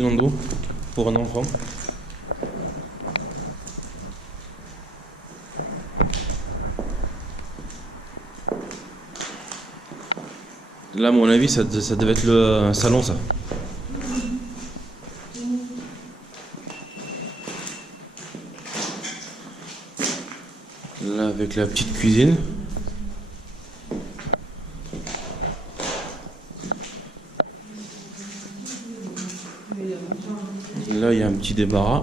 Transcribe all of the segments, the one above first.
kilos d'eau pour un enfant. Là, à mon avis, ça devait être le salon, ça. Là, avec la petite cuisine. Là, il y a un petit débarras.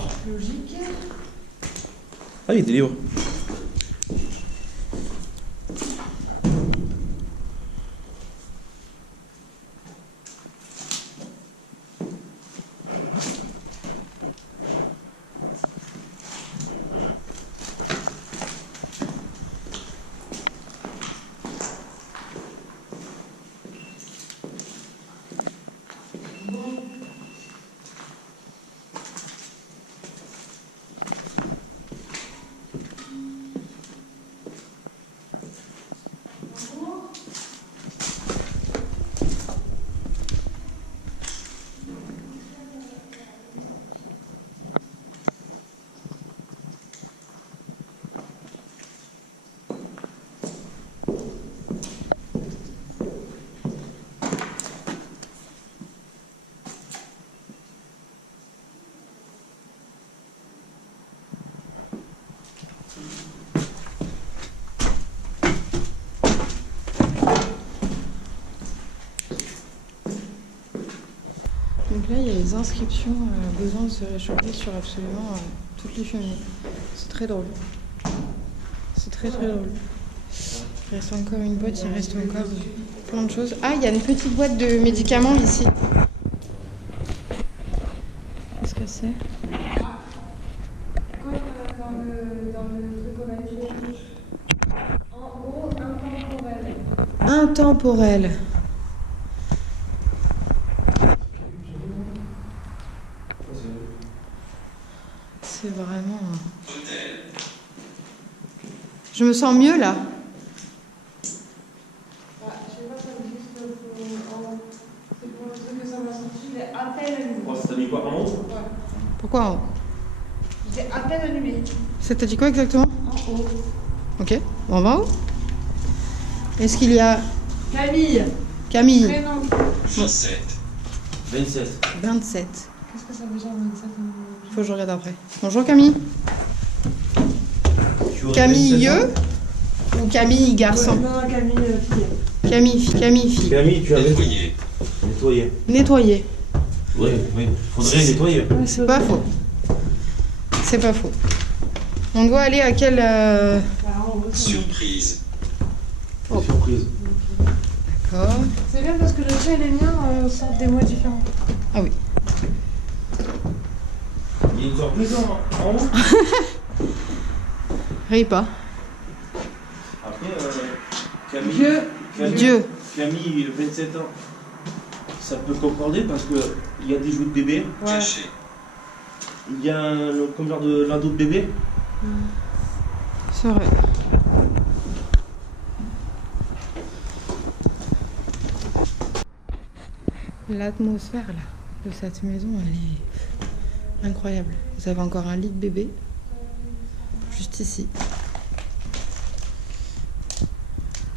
Ah, il y a des livres. Donc là, il y a les inscriptions besoin de se réchauffer sur absolument toutes les cheminées. C'est très drôle. C'est très très drôle. Il reste encore une boîte, il reste encore plein de choses. Ah, il y a une petite boîte de médicaments ici. Qu'est-ce que c'est? En gros, intemporel. Intemporel. C'est vraiment... Je me sens mieux là. Je sais pas, ça me dit que c'est pour le truc que ça m'a sorti, j'ai à peine allumé. Ça t'a mis quoi en haut? Ouais. Pourquoi en haut? J'ai à peine allumé. Ça t'a dit quoi exactement? En haut. Ok, bon, on va où? Est-ce qu'il y a... Camille. Camille. Prénom. 27. 27. Qu'est-ce que ça veut dire 27? Faut que je regarde après. Bonjour Camille. Camille ou Camille garçon? Non, Camille fille. Camille fille. Camille, tu as nettoyé. Nettoyé. Nettoyer. Oui, faudrait nettoyer. Ouais, C'est pas faux. C'est pas faux. On doit aller à quel... Surprise. Oh. Surprise. D'accord. C'est bien parce que le tien et les miens sortent des mois différents. Ah oui. Il y a une surprise en haut. Ris pas. Après, Camille, Dieu. Camille, 27 ans. Ça peut concorder parce qu'il y a des jouets de bébé. Ouais. Il y a comme genre de l'ado de bébé. C'est vrai. L'atmosphère là de cette maison, elle est incroyable. Vous avez encore un lit de bébé juste ici.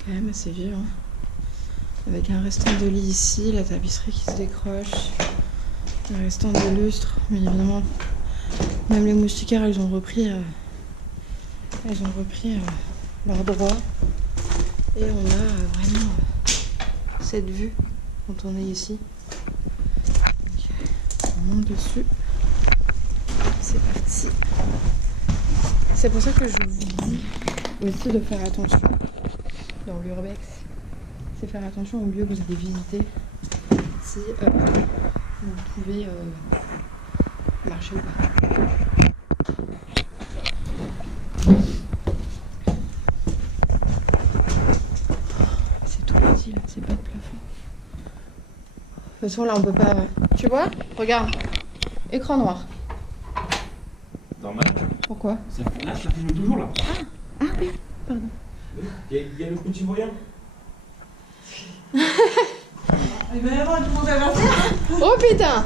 Quand même assez vieux, hein. Avec un restant de lit ici, la tapisserie qui se décroche, un restant de lustre, mais évidemment, même les moustiquaires, elles ont repris leur droit. Et on a vraiment cette vue quand on est ici. Donc, on monte dessus. C'est parti. C'est pour ça que je vous dis aussi de faire attention dans l'urbex. C'est faire attention aux lieux que vous allez visiter. Si vous pouvez marcher ou pas. C'est tout petit là, c'est pas de plafond. De toute façon là on peut pas... Tu vois? Regarde. Écran noir. Normal. Pourquoi? Là, ça filme toujours là. Ah oui, pardon. Il y a le petit voyant. Il va y avoir du monde à la faire. Oh putain!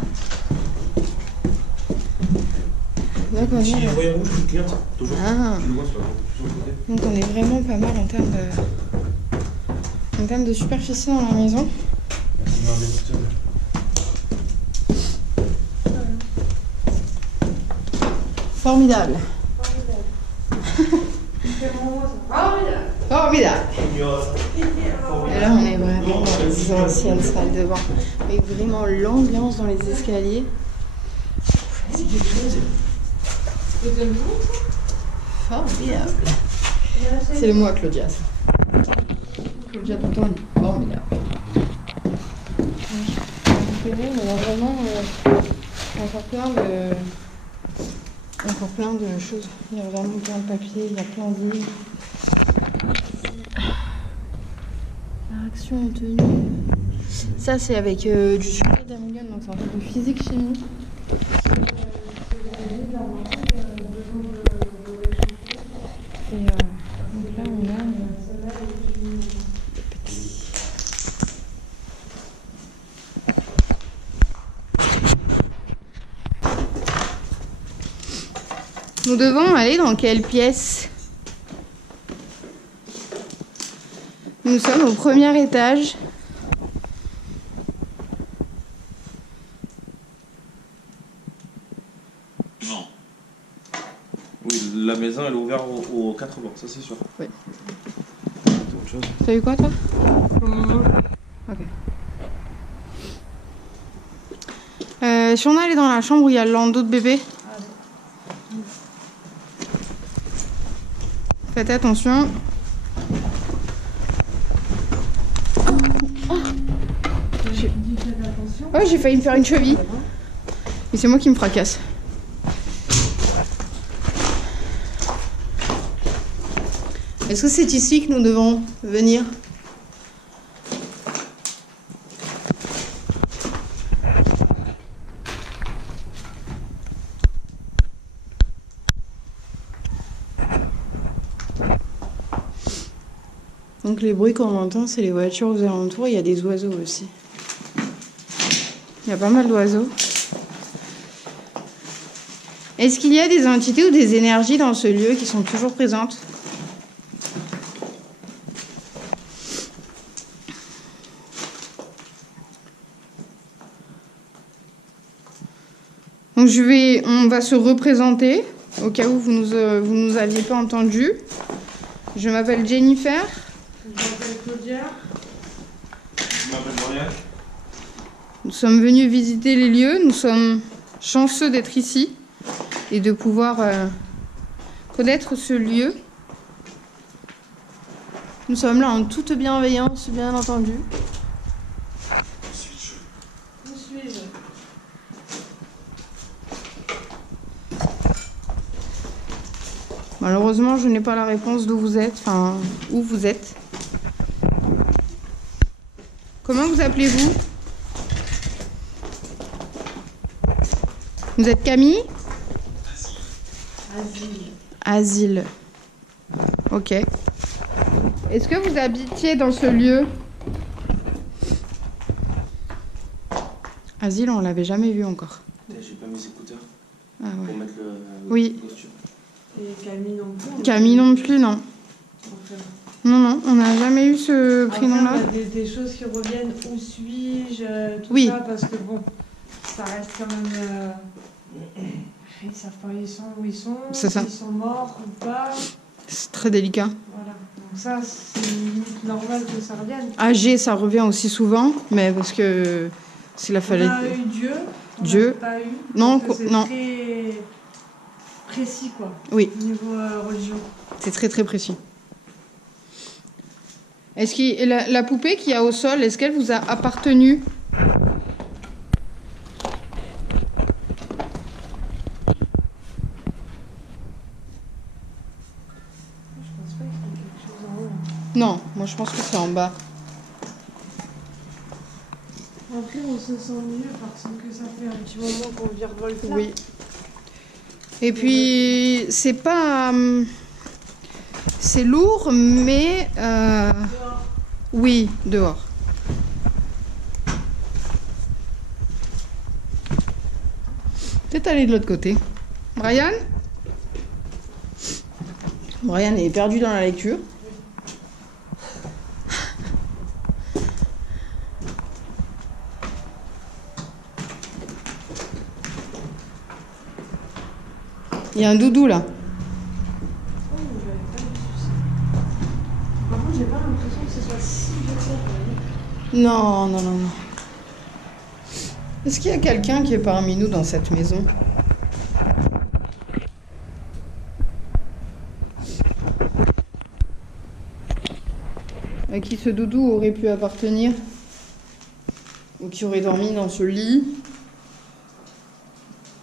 D'accord, Petit non. voyant rouge qui clignote, toujours. Ah. Tu le vois sur le côté. Donc on est vraiment pas mal en termes de superficie dans la maison. Il y a un détecteur. Formidable. Formidable. Formidable. Formidable. Et là on est vraiment dans les anciennes salles de bain. Avec vraiment l'ambiance dans les escaliers. C'est quelque chose. Formidable. C'est le mot à Claudia, ça. Claudia tout le temps dit formidable. Vous connaissez, mais il y a vraiment encore plein de choses. Il y a vraiment plein de papiers, il y a plein de livres. La réaction en tenue. Ça, c'est avec du sucre d'ammonium, donc c'est un peu de physique-chimie. Et donc là, on a des petits. Nous devons aller dans quelle pièce? Nous sommes au premier étage. Oui, la maison elle est ouverte aux 4 bords, ça c'est sûr. Oui. C'est autre chose. T'as eu quoi toi? Ok. Si on allait dans la chambre où il y a le landau de bébé. Faites attention. Ouais, j'ai failli me faire une cheville. Et c'est moi qui me fracasse. Est-ce que c'est ici que nous devons venir? Donc les bruits qu'on entend, c'est les voitures aux alentours. Il y a des oiseaux aussi. Il y a pas mal d'oiseaux. Est-ce qu'il y a des entités ou des énergies dans ce lieu qui sont toujours présentes? Donc on va se représenter au cas où vous nous aviez pas entendu. Je m'appelle Jennifer. Je m'appelle Claudia. Je m'appelle Marianne. Nous sommes venus visiter les lieux. Nous sommes chanceux d'être ici et de pouvoir connaître ce lieu. Nous sommes là en toute bienveillance, bien entendu. Où suis-je? Malheureusement, je n'ai pas la réponse d'où vous êtes, enfin, où vous êtes. Comment vous appelez-vous? Vous êtes Camille? Asile. Ok. Est-ce que vous habitiez dans ce lieu? Asile, on l'avait jamais vu encore. J'ai pas mes écouteurs Ah ouais. pour mettre le Oui. costume. Et Camille non plus. Camille non plus, non. Non, non, on n'a jamais eu ce prénom-là. Il y a des choses qui reviennent. Où suis-je? Tout Oui. ça, parce que bon, ça reste quand même. Ils savent pas où ils sont. C'est ça. S'ils sont morts ou pas. C'est très délicat. Voilà. Donc ça, c'est limite normal que ça revienne. Âgé, ça revient aussi souvent, mais parce que c'est la On fallait. a eu Dieu. On Dieu. n'a pas eu. Non, parce que c'est non. très précis, quoi. Oui. Au niveau religion. C'est très très précis. Est-ce que la poupée qu'il y a au sol, est-ce qu'elle vous a appartenu? Je pense pas qu'il y ait quelque chose en haut. Non, moi je pense que c'est en bas. Après, on se sent mieux parce que ça fait un petit moment qu'on virevolte là. Oui. Et puis c'est pas, c'est lourd, mais Dehors. oui, dehors. Peut-être aller de l'autre côté. Brian? Brian est perdu dans la lecture. Il y a un doudou là. Oh, j'avais pas vu ça. Par contre, j'ai pas l'impression que ce soit si vieux. Non, non, non, non. Est-ce qu'il y a quelqu'un qui est parmi nous dans cette maison? À qui ce doudou aurait pu appartenir? Ou qui aurait dormi dans ce lit?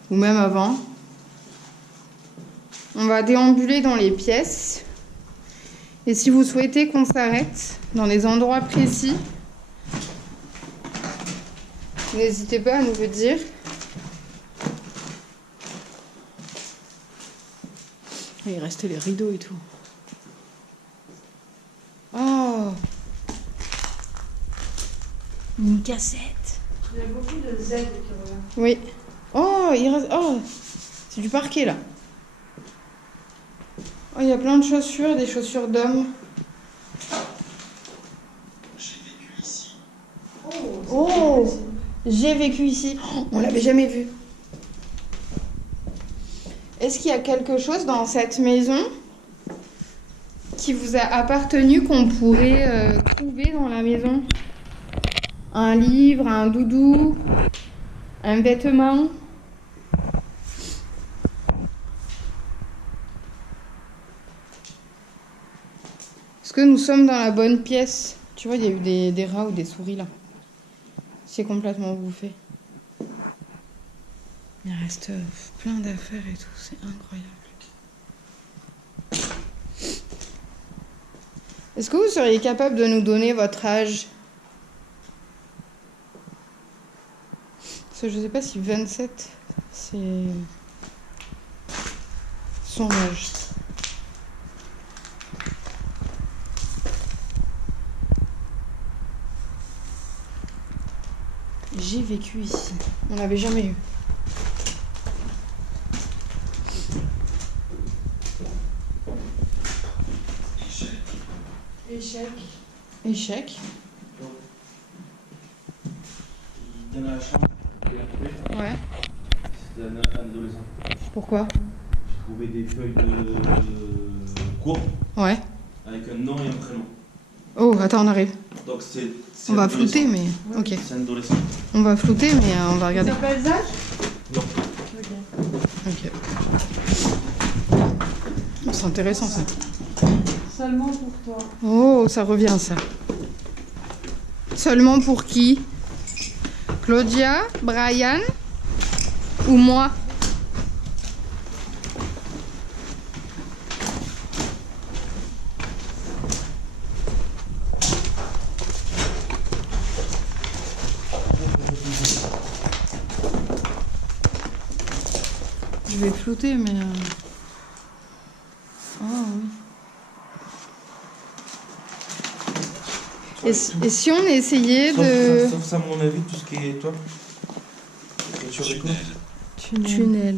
Ou même avant? On va déambuler dans les pièces. Et si vous souhaitez qu'on s'arrête dans des endroits précis, n'hésitez pas à nous le dire. Il restait les rideaux et tout. Oh! Une cassette. Il y a beaucoup de Z qui revient. Oui. Oh, il reste... Oh! C'est du parquet là. Oh, il y a plein de chaussures, des chaussures d'hommes. Oh! J'ai vécu ici. Oh, on l'avait jamais vu. Est-ce qu'il y a quelque chose dans cette maison qui vous a appartenu qu'on pourrait trouver dans la maison? Un livre, un doudou, un vêtement? Est-ce que nous sommes dans la bonne pièce? Tu vois, il y a eu des rats ou des souris là. C'est complètement bouffé. Il reste plein d'affaires et tout, c'est incroyable. Est-ce que vous seriez capable de nous donner votre âge? Parce que je ne sais pas si 27, c'est son âge. J'ai vécu ici. On l'avait jamais eu. Échec. Échec. Il donne à la chambre. Ouais. C'était un adolescent. Pourquoi? J'ai trouvé des feuilles de cours Ouais. avec un nom et un prénom. Oh, attends, on arrive. Donc c'est On va adolescent. flouter, mais... Ok. C'est un adolescent. On va flouter, mais on va Il regarder. s'appelle Zach? Non. Ok. Ok. C'est intéressant, ça. Seulement pour toi. Oh, ça revient, ça. Seulement pour qui? Claudia, Brian ou moi? Je vais flouter, mais... Oh, oui. Et si on essayait de... Sauf ça, à mon avis, tout ce qui est toi. Voiture et tout. Tunnel.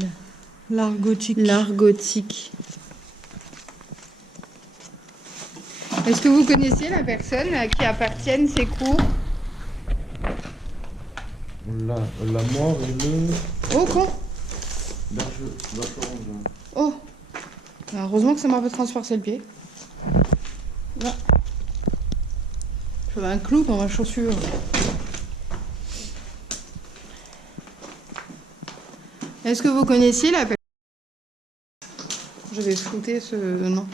L'art gothique. L'art gothique. Est-ce que vous connaissiez la personne à qui appartiennent ces cours? La mort et le... Oh, con! Orange. Oh! Heureusement que ça m'a pas transpercé le pied. Là. J'avais un clou dans ma chaussure. Est-ce que vous connaissiez la personne? Je vais flouter ce nom.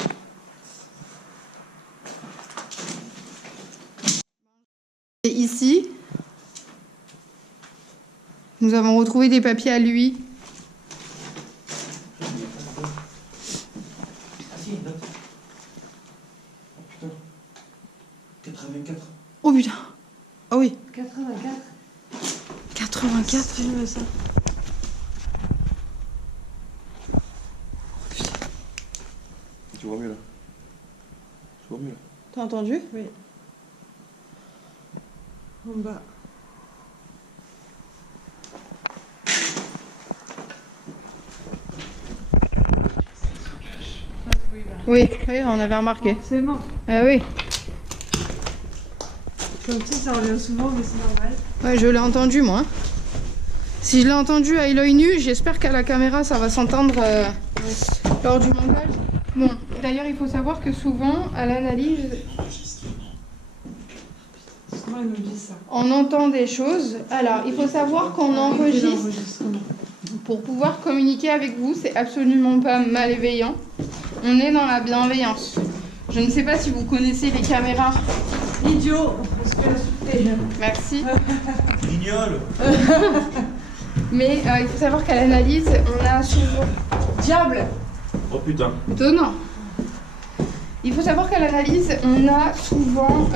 Et ici, nous avons retrouvé des papiers à lui. Ah si, une date. Oh putain. 84. Oh putain! Ah oui! 84. 84? Filme ça. Tu vois mieux là. Tu vois mieux là. T'as entendu? Oui. En bas. Oui, oui, on avait remarqué. C'est bon. Ah oui. Comme ça revient souvent, mais c'est normal. Ouais, je l'ai entendu moi. Si je l'ai entendu à l'œil nu, j'espère qu'à la caméra ça va s'entendre lors du montage. Bon, d'ailleurs il faut savoir que souvent à l'analyse, Souvent, ils nous disent ça. on entend des choses. Alors il faut savoir qu'on enregistre pour pouvoir communiquer avec vous. C'est absolument pas malveillant. On est dans la bienveillance. Je ne sais pas si vous connaissez les caméras. Idiot, on se fait insulter. Merci. Guignol. Mais il faut savoir qu'à l'analyse, on a souvent... Diable. Oh putain. Étonnant. Il faut savoir qu'à l'analyse, on a souvent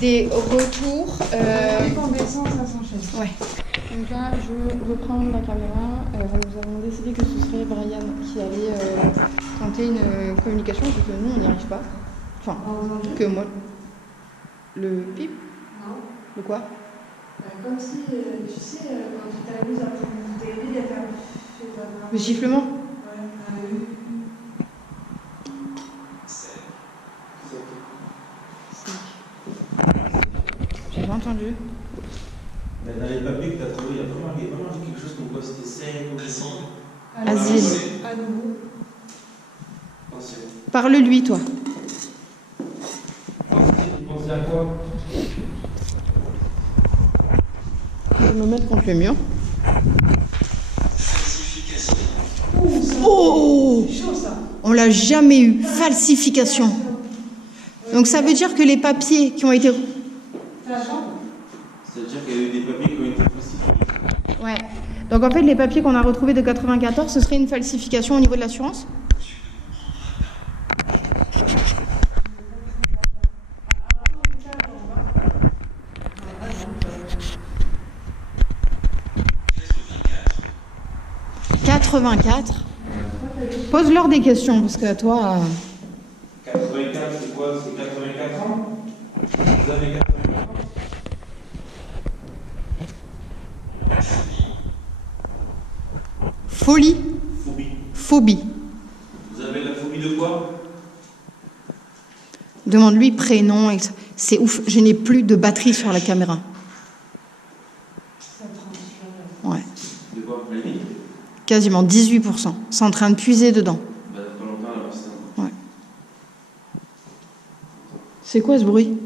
des retours. Dès qu'on descend, ça s'enchaîne. Ouais. Donc là, je reprends la caméra. Nous avons décidé que ce serait Brian qui allait tenter une communication, parce que nous, on n'y arrive pas. Enfin, que moi. Le pip? Non. Le quoi? Comme si, tu sais, quand tu t'amuses à prendre une télé, à faire Le sifflement? Ouais, J'ai pas entendu. Dans les papiers que tu as trouvés, il y a pas marqué quelque chose comme quoi c'était 5 ou 6. Asile. à nouveau. Parle-lui, toi. Vous pensez à quoi? Je vais me mettre contre le mur. Oh! C'est chaud ça. On l'a jamais eu. Falsification. Donc ça veut dire que les papiers qui ont été... T'as la jambe? C'est-à-dire qu'il y a eu des papiers qui ont été falsifiés. Ouais. Donc en fait, les papiers qu'on a retrouvés de 94, ce serait une falsification au niveau de l'assurance? « 84. Pose-leur des questions, parce que toi... 84, c'est quoi? C'est 84 ans? Vous avez 84 ans? Folie. Phobie. Phobie. Vous avez la phobie de quoi? Demande-lui prénom. C'est ouf, je n'ai plus de batterie sur la caméra. Ouais. De quoi? La vie? Quasiment 18%. C'est en train de puiser dedans. Bah, pas longtemps alors, c'est Ouais. C'est quoi ce bruit?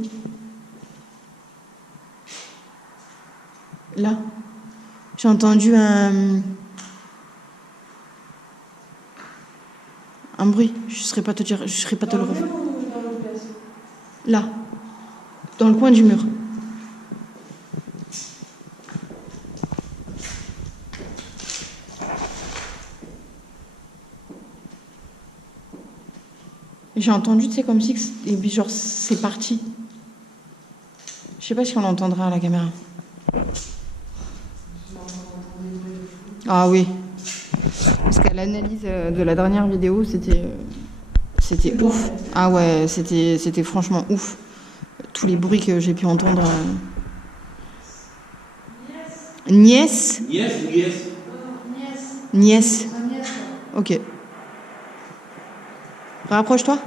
Là. J'ai entendu un bruit. Je ne saurais pas te dire, je ne saurais pas te le refaire. Là. Dans le coin du mur. J'ai entendu, tu sais, comme si... Et puis genre, c'est parti. Je sais pas si on l'entendra à la caméra. Ah oui. Parce qu'à l'analyse de la dernière vidéo, c'était ouf. Ah ouais, c'était franchement ouf. Tous les bruits que j'ai pu entendre. Nièce? Nièce ou nièce? Nièce. Ok. Rapproche-toi.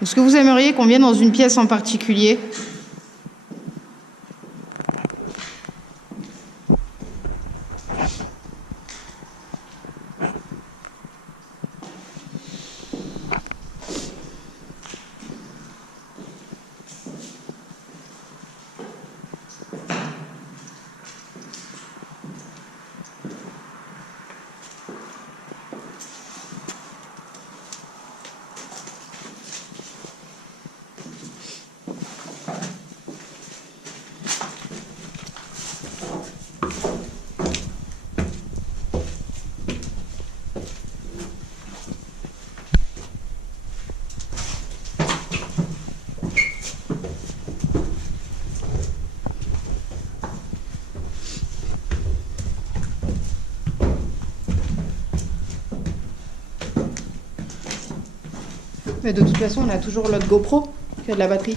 Est-ce que vous aimeriez qu'on vienne dans une pièce en particulier? Mais de toute façon, on a toujours l'autre GoPro qui a de la batterie.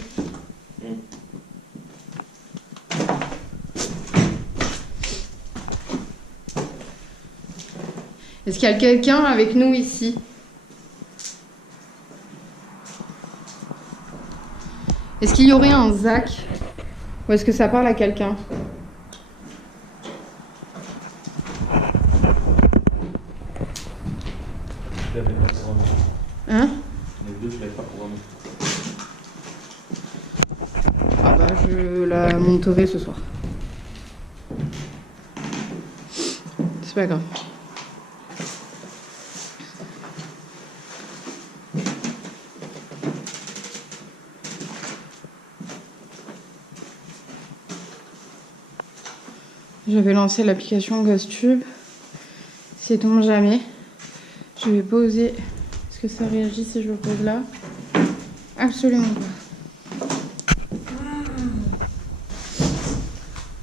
Est-ce qu'il y a quelqu'un avec nous ici? Est-ce qu'il y aurait un Zach? Ou est-ce que ça parle à quelqu'un? Hein? Les deux, je l'avais pas programmé. Ah bah je la monterai ce soir. C'est pas grave. Je vais lancer l'application GhostTube. Sait-on jamais. Je vais poser. Est-ce que ça réagit si je le pose là? Absolument pas.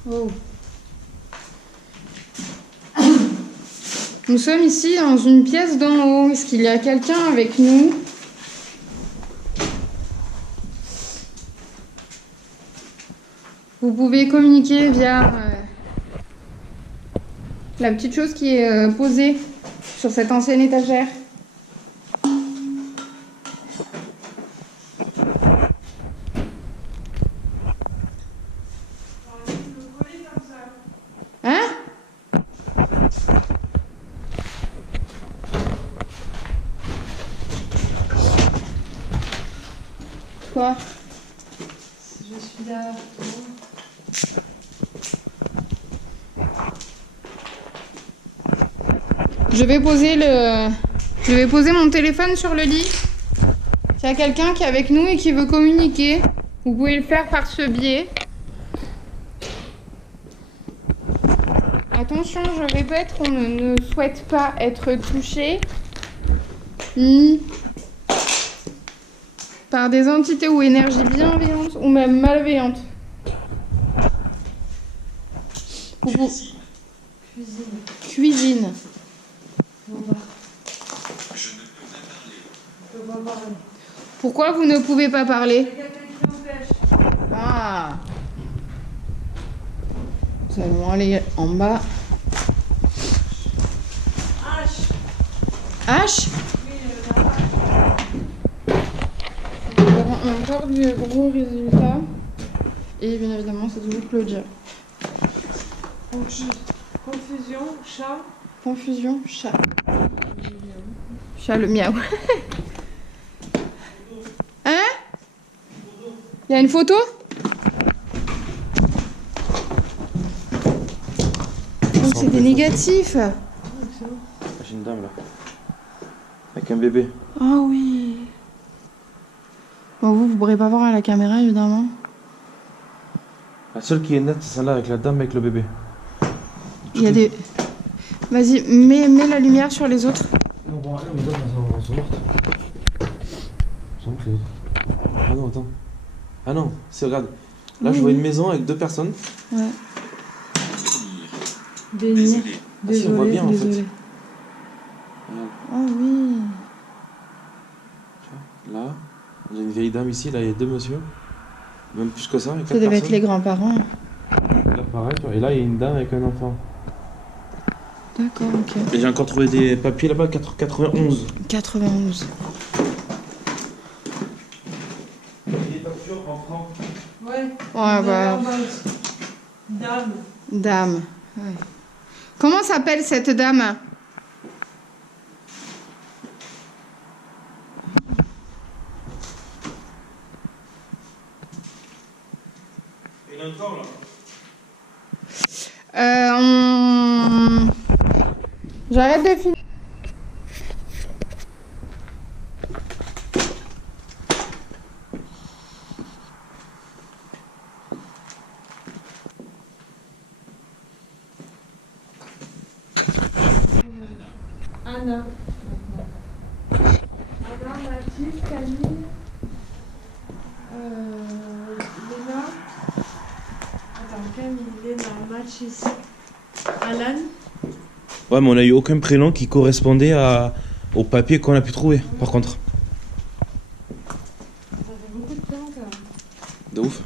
Oh. Nous sommes ici dans une pièce d'en haut. Est-ce qu'il y a quelqu'un avec nous? Vous pouvez communiquer via la petite chose qui est posée sur cette ancienne étagère. Hein? Quoi? Je suis là. Je vais poser mon téléphone sur le lit. S'il y a quelqu'un qui est avec nous et qui veut communiquer, vous pouvez le faire par ce biais. Attention, je répète qu'on ne souhaite pas être touché ni par des entités ou énergies bienveillantes ou même malveillantes. Cuisine. Pourquoi vous ne pouvez pas parler? Ah. Nous allons aller en bas. H. Nous avons encore du gros résultat. Et bien évidemment, c'est toujours Claudia. Confusion, chat. Confusion, chat. Chat le miaou. Hein? Il y a une photo? Donc c'est des négatifs. J'ai une dame là. Avec un bébé. Ah oui. Bon, vous pourrez pas voir à la caméra évidemment. La seule qui est nette, c'est celle-là avec la dame avec le bébé. Il y a des... Vas-y, mets la lumière sur les autres. On voit rien, mais là, elles sont mortes. Ah non, attends. Ah non, c'est regarde. Là, je vois une maison avec deux personnes. Ouais. Désolé. Ah si, on voit bien en fait. Désolé. Ah oui. Là, il y a une vieille dame ici, là, il y a deux monsieur. Même plus que ça, il y a Ça quatre devait être personnes. les grands-parents. Là, pareil, tu vois. Et là, il y a une dame avec un enfant. D'accord, ok. Et j'ai encore trouvé des papiers là-bas, 91. 91. Ouais, bah. En base. Dame. Dame. Ouais. Comment s'appelle cette dame? Il y en a encore là. J'arrête de finir. Anna. Anna, Mathilde, Camille. Léna. Attends, Camille, Léna, Mathis, Alan. Ouais, mais on a eu aucun prénom qui correspondait au papier qu'on a pu trouver, par contre. Ça fait beaucoup de prénoms quand même. De ouf.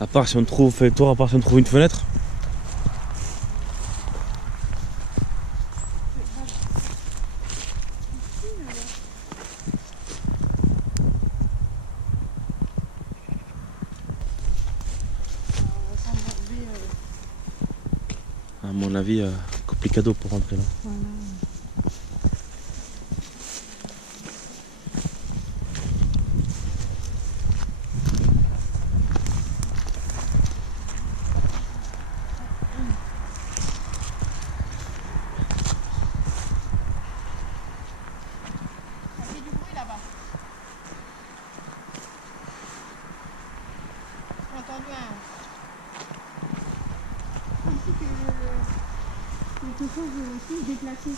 À part si on trouve, toi, à part si on trouve une fenêtre. À mon avis, complicado pour rentrer là. Voilà. Quelque chose aussi déplacé.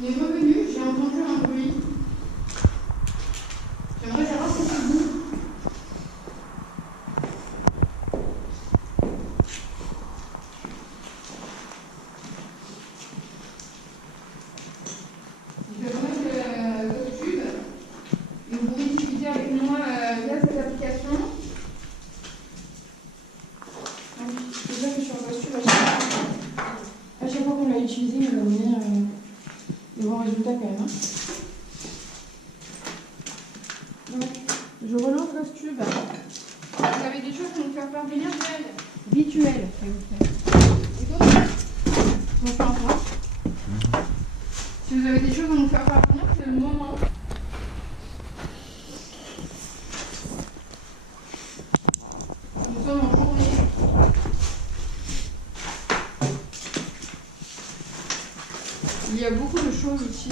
On est revenu, j'ai entendu un bruit. J'aimerais savoir si c'est vous. Je vais remettre le tube et vous pourrez discuter avec moi via cette application. C'est ça que sur le tube, à chaque fois qu'on l'a utilisé, il va donner des bons résultats quand même. Donc, je relance le tube. Vous avez des choses à nous faire parvenir visuelles, s'il vous plaît. Et d'autres? Bonsoir encore. Si vous avez des choses à nous faire parvenir, c'est le moment. Nous sommes en journée. Il y a beaucoup de choses ici.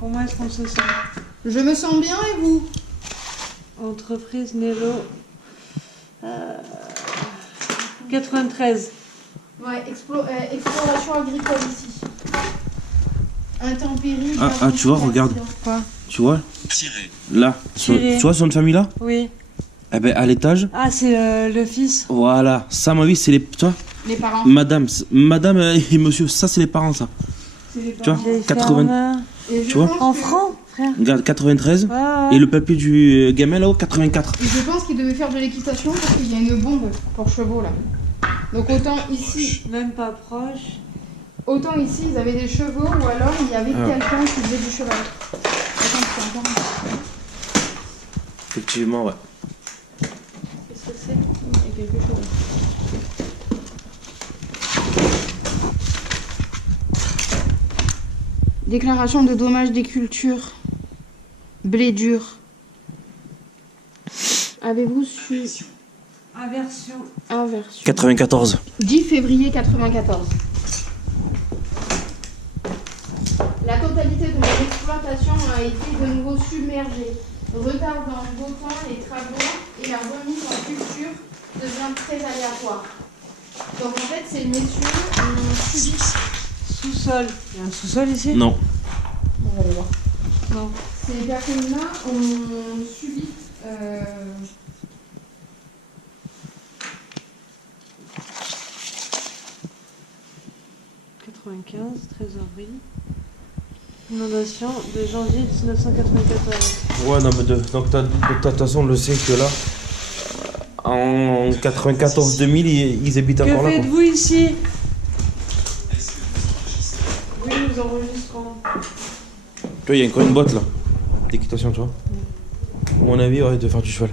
Comment est-ce qu'on se sent? Je me sens bien et vous? Entreprise Nello. 93. Ouais, exploration agricole ici. Intempéries. Ah, tu vois, regarde. Quoi? Tu vois? Là. Tiré. Tu vois son de famille là? Oui. Eh ben, à l'étage. Ah, c'est le fils. Voilà. Ça, à mon avis, c'est les. Tu vois? Les parents. Madame et monsieur, ça, c'est les parents, ça. C'est les Tu vois? parents. Les 80. fermes. Et je Tu vois pense En que- francs, frère. Regarde, 93. Ouais. Et le papier du gamin là-haut, 84. Et je pense qu'ils devaient faire de l'équitation parce qu'il y a une bombe pour chevaux là. Donc autant ici, Même pas proche. ils avaient des chevaux ou alors il y avait Ah. quelqu'un qui faisait du cheval. Attends, c'est encore un. Effectivement, ouais. Qu'est-ce que c'est? Il y a quelque chose. Déclaration de dommages des cultures. Blé dur. Avez-vous su Aversion. inversion 94. 10 février 94. été de nouveau submergé, retardant d'autant les travaux et la remise en culture devient très aléatoire. Donc en fait, ces messieurs ont subi Sous-sol. Il y a un sous-sol ici? Non. On va aller voir. Non. Ces personnes-là ont subi 95, trésorerie. Inondation de janvier 1994. Ouais, non, mais donc de toute façon, on le sait que là, en 94-2000, ils habitent Que encore là. Quoi. faites-vous ici? Oui, nous enregistrons. Tu vois, il y a encore une boîte là, d'équitation, tu vois. À mon avis, ouais, de faire du cheval.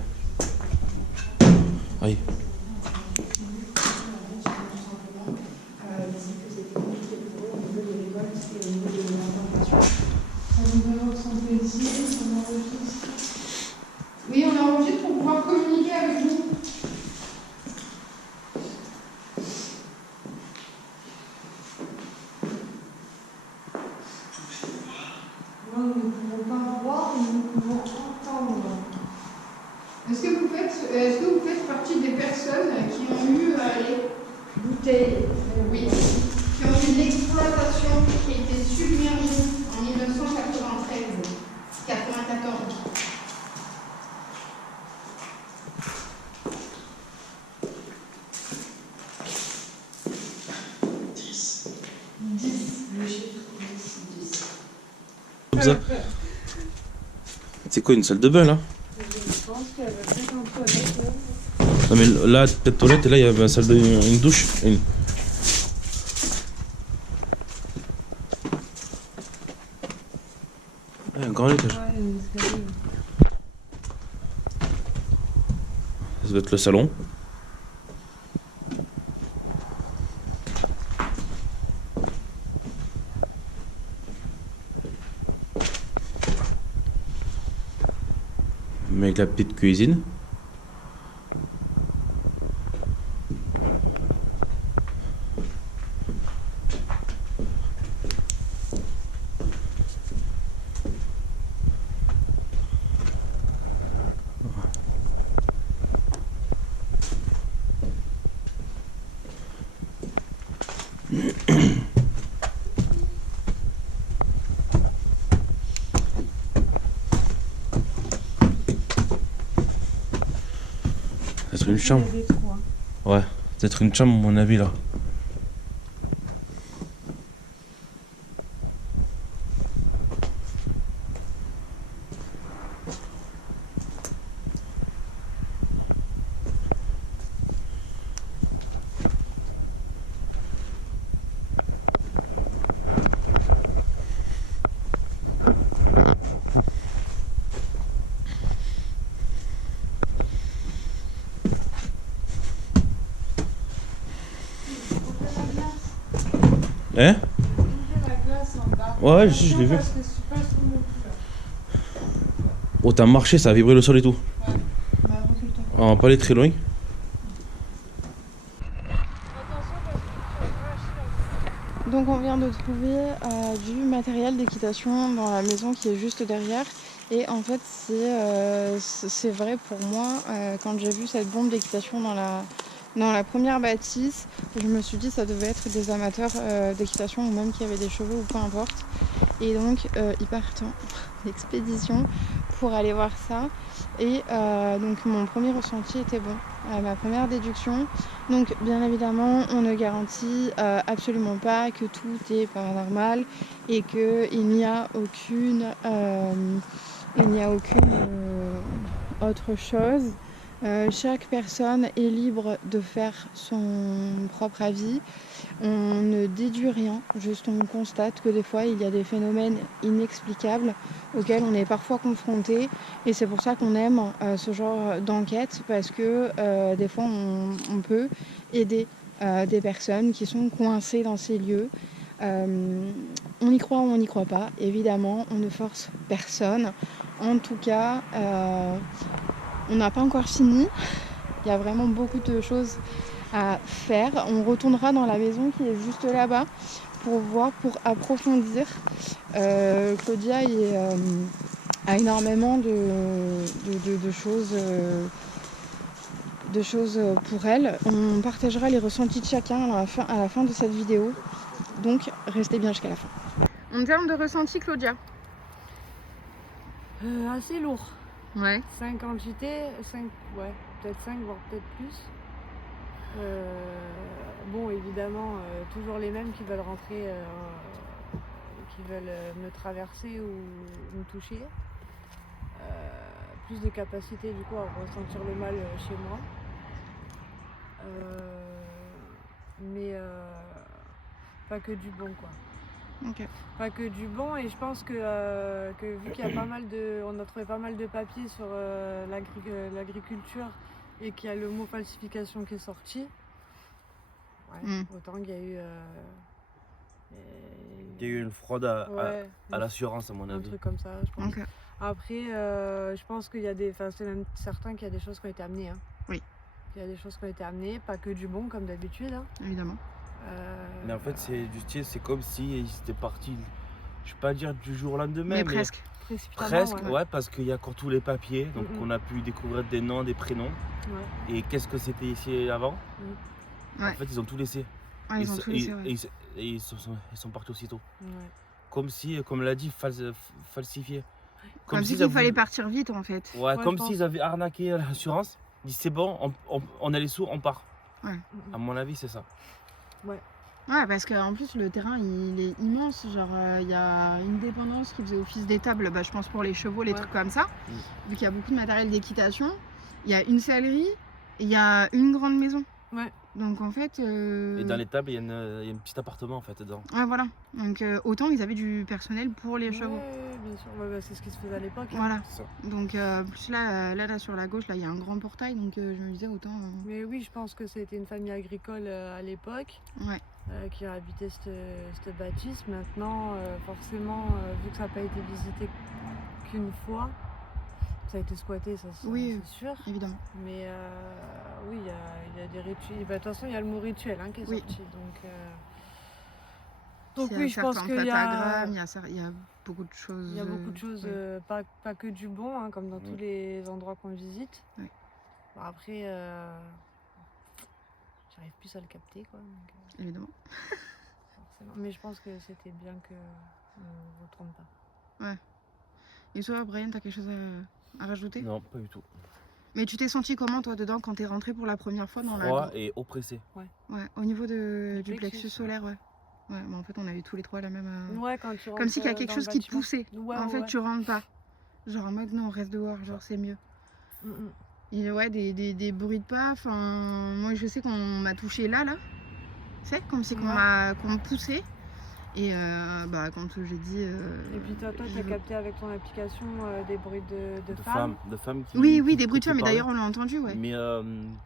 Aïe. Oui, on enregistre pour pouvoir communiquer avec vous. Nous ne pouvons pas voir, mais nous pouvons entendre. Est-ce que vous faites partie des personnes qui ont eu les bouteilles, oui, qui ont eu l'exploitation qui a été submergée en 1993, 94? Comme ça. C'est quoi, une salle de bain là? Je pense qu'elle va peut-être en toilette. Là. Non, mais là, peut-être toilette, et là, il y a une douche. Un grand étage. Ouais, il y a un escalier. Ça doit être le salon. Avec la petite cuisine. Peut-être une chambre. Il y a des trous, hein. Ouais, peut-être une chambre, à mon avis, là. Hein? La glace en bas. Ouais, je l'ai vu. Parce que c'est pas trop non plus, là. Oh, t'as marché, ça a vibré le sol et tout. Bah, recule-toi. On va pas aller très loin. Donc on vient de trouver du matériel d'équitation dans la maison qui est juste derrière. Et en fait c'est vrai pour moi, quand j'ai vu cette bombe d'équitation dans la première bâtisse, je me suis dit que ça devait être des amateurs d'équitation ou même qui avaient des chevaux ou peu importe. Et donc ils partent en expédition pour aller voir ça. Et donc mon premier ressenti était bon, ma première déduction. Donc bien évidemment on ne garantit absolument pas que tout est paranormal et qu'il n'y a aucune autre chose. Chaque personne est libre de faire son propre avis. On ne déduit rien, juste on constate que des fois il y a des phénomènes inexplicables auxquels on est parfois confronté, et c'est pour ça qu'on aime ce genre d'enquête, parce que des fois on peut aider des personnes qui sont coincées dans ces lieux. On y croit ou on n'y croit pas, évidemment, on ne force personne. En tout cas, on n'a pas encore fini. Il y a vraiment beaucoup de choses à faire. On retournera dans la maison qui est juste là-bas pour voir, pour approfondir. Claudia a énormément de choses pour elle. On partagera les ressentis de chacun à la fin de cette vidéo. Donc restez bien jusqu'à la fin. En termes de ressenti, Claudia? Assez lourd. Ouais. 5 entités, 5, ouais, peut-être 5, voire peut-être plus. Bon, évidemment, toujours les mêmes qui veulent rentrer, qui veulent me traverser ou me toucher. Plus de capacité du coup à ressentir le mal chez moi. Mais pas que du bon, quoi. Ok. Pas que du bon, et je pense que vu qu'il y a on a trouvé pas mal de papiers sur l'agriculture et qu'il y a le mot falsification qui est sorti, autant qu'il y a eu Il y a eu une fraude à l'assurance, à mon avis. Un truc comme ça, je pense. Okay. Après, je pense qu'il y a c'est même certain qu'il y a des choses qui ont été amenées. Hein. Oui. Il y a des choses qui ont été amenées, pas que du bon comme d'habitude. Hein. Évidemment. Mais en fait, c'est du style, c'est comme si ils étaient partis, je vais pas dire du jour au lendemain, mais presque. Presque, ouais, parce qu'il y a encore tous les papiers, donc on a pu découvrir des noms, des prénoms. Ouais. Et qu'est-ce que c'était ici avant? En fait, ils ont tout laissé. Ouais, ils ont tout laissé, ouais. Et ils sont partis aussitôt. Ouais. Comme si, comme l'a dit, falsifié. Comme si il fallait partir vite, en fait. Ouais, comme s'ils avaient arnaqué l'assurance. Ils disent c'est bon, on a les sous, on part. Ouais. À mon avis, c'est ça. Ouais. Ouais, parce qu'en plus, le terrain, il est immense. Genre, il y a une dépendance qui faisait office d'étable, je pense, pour les chevaux, les trucs comme ça. Vu qu'il y a beaucoup de matériel d'équitation. Il y a une sellerie et il y a une grande maison. Ouais. Donc, en fait... Et dans l'étable, il y a un petit appartement, en fait, dedans. Ouais, voilà. Donc, autant ils avaient du personnel pour les chevaux. Ouais, bien sûr. C'est ce qui se faisait à l'époque. Voilà. Donc, plus là, sur la gauche, là, il y a un grand portail. Donc, je me disais autant... Mais oui, je pense que c'était une famille agricole à l'époque. Ouais. Qui a habité cette bâtisse. Maintenant, forcément, vu que ça n'a pas été visité qu'une fois, ça a été squatté, ça c'est sûr. Évidemment. Mais oui, il y a des rituels. De toute façon, il y a le mot rituel qui est sorti. Donc oui, je pense qu'il y a... il y a beaucoup de choses. Il y a beaucoup de choses, pas que du bon, comme dans tous les endroits qu'on visite. Oui. Bon, après, j'arrive plus à le capter, quoi. Donc, évidemment. Mais je pense que c'était bien qu'on ne retombe pas. Ouais. Et toi, Brian, t'as quelque chose à rajouter? Non, pas du tout. Mais tu t'es senti comment, toi, dedans, quand t'es rentré pour la première fois dans Froid et oppressé. Ouais, au niveau du plexus solaire, ouais. Ouais, mais en fait, on avait tous les trois la même... Ouais, quand tu rentres, comme s'il y a quelque chose qui te poussait. Ouais, en fait, tu rentres pas. Genre en mode, non, reste dehors, genre, c'est mieux. Il y a des bruits de pas. Enfin, moi, je sais qu'on m'a touché là. C'est comme si qu'on me poussait. Et quand j'ai dit... Et puis toi, t'as capté avec ton application des bruits de femmes. De femmes qui... Oui, des bruits de femmes, mais d'ailleurs on l'a entendu, ouais. Mais une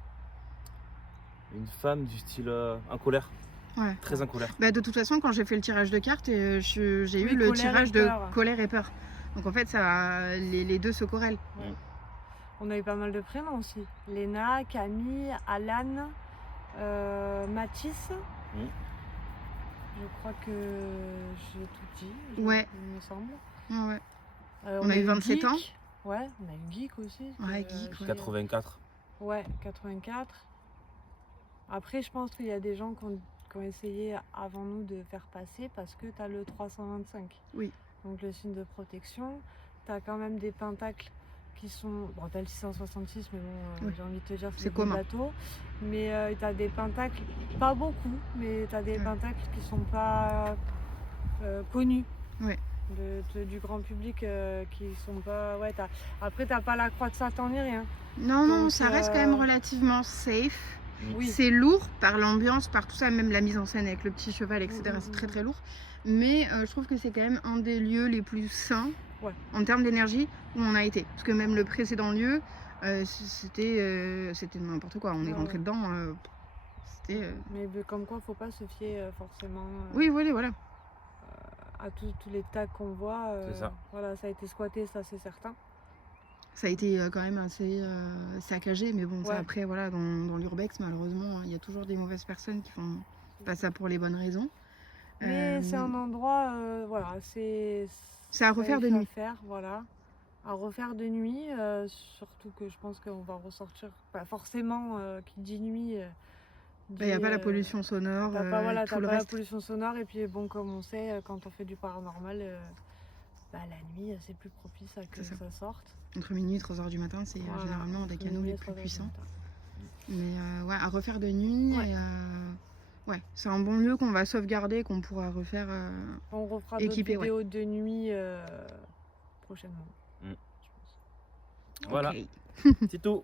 femme du style en colère. Ouais. Très en colère. De toute façon, quand j'ai fait le tirage de cartes, j'ai eu le tirage de colère et peur. Donc en fait, ça, les deux se corrèlent. Ouais. On a eu pas mal de prénoms aussi. Léna, Camille, Alan, Mathis. Je crois que j'ai tout dit, il me semble. Ouais. On a eu 27 Geek. ans. Ouais, on a eu Geek aussi. Ouais, Geek. 84. Ouais, 84. Après, je pense qu'il y a des gens qui ont essayé avant nous de faire passer parce que tu as le 325. Oui. Donc le signe de protection. Tu as quand même des pentacles qui sont... Bon, tu as le 666, mais bon, j'ai envie de te dire c'est des bateaux. Mais tu as des pentacles, pas beaucoup, mais tu as des pentacles qui sont pas connus. Ouais. Du grand public qui sont pas... Ouais, après, t'as pas la croix de Satan ni rien. Non, ça reste quand même relativement safe. Oui. C'est lourd par l'ambiance, par tout ça, même la mise en scène avec le petit cheval, etc. C'est très très lourd. Mais je trouve que c'est quand même un des lieux les plus sains en termes d'énergie où on a été. Parce que même le précédent lieu, c'était n'importe quoi. On est rentré dedans. C'était. Mais comme quoi, faut pas se fier forcément. Oui, voilà. À tous les tags qu'on voit. Ça. Voilà, ça a été squatté, ça c'est certain. Ça a été quand même assez saccagé, mais bon, ça après, voilà, dans l'urbex, malheureusement, il y a toujours des mauvaises personnes qui font pas ça pour les bonnes raisons. Mais c'est un endroit, voilà, c'est à refaire de nuit. Voilà. À refaire de nuit, surtout que je pense qu'on va ressortir, pas forcément, qui dit nuit. Il n'y a pas la pollution sonore, t'as pas tout le la reste. pollution sonore, et puis bon, comme on sait, quand on fait du paranormal, la nuit c'est plus propice à que ça sorte. Entre minuit et 3h du matin, c'est généralement des canaux les plus puissants. Mais ouais, à refaire de nuit, ouais, c'est un bon lieu qu'on va sauvegarder, qu'on pourra refaire. On refera d'autres vidéos de nuit prochainement. Voilà, c'est tout.